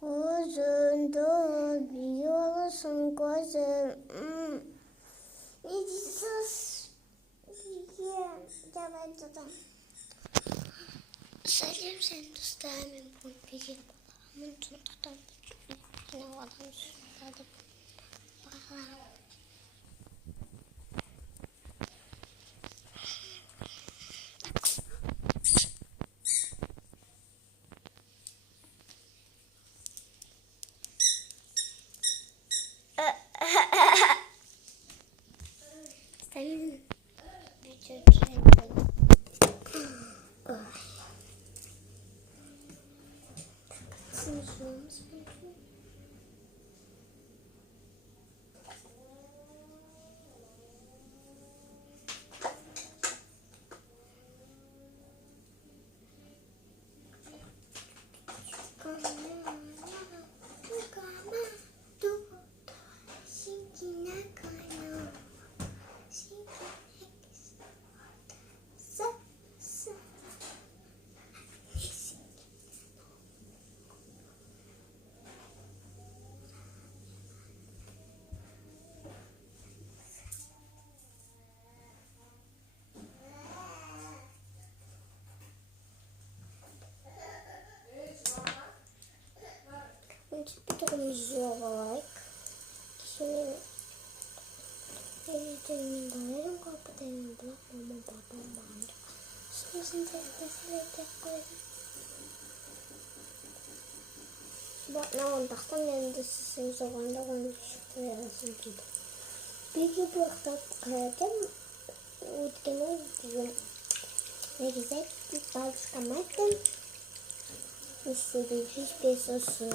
Gözünde biliyorsun gözüm. İçsiz. Давай. Салим sen dostlarımın bu bilgi bağlamın tutuktan ne olan sürdü. Bağlam. Senin büyüteceğin Sınıfımız like. Şimdi benim kapatayım bırak mama babam bana. Şimdi bak ne ondaktan yanında sizin zorunda konuşuyorsun gibi. Bir bıraktım kaydım. Udgene ne güzel bir bazı kamerden. İstediğim hiçbir sosyal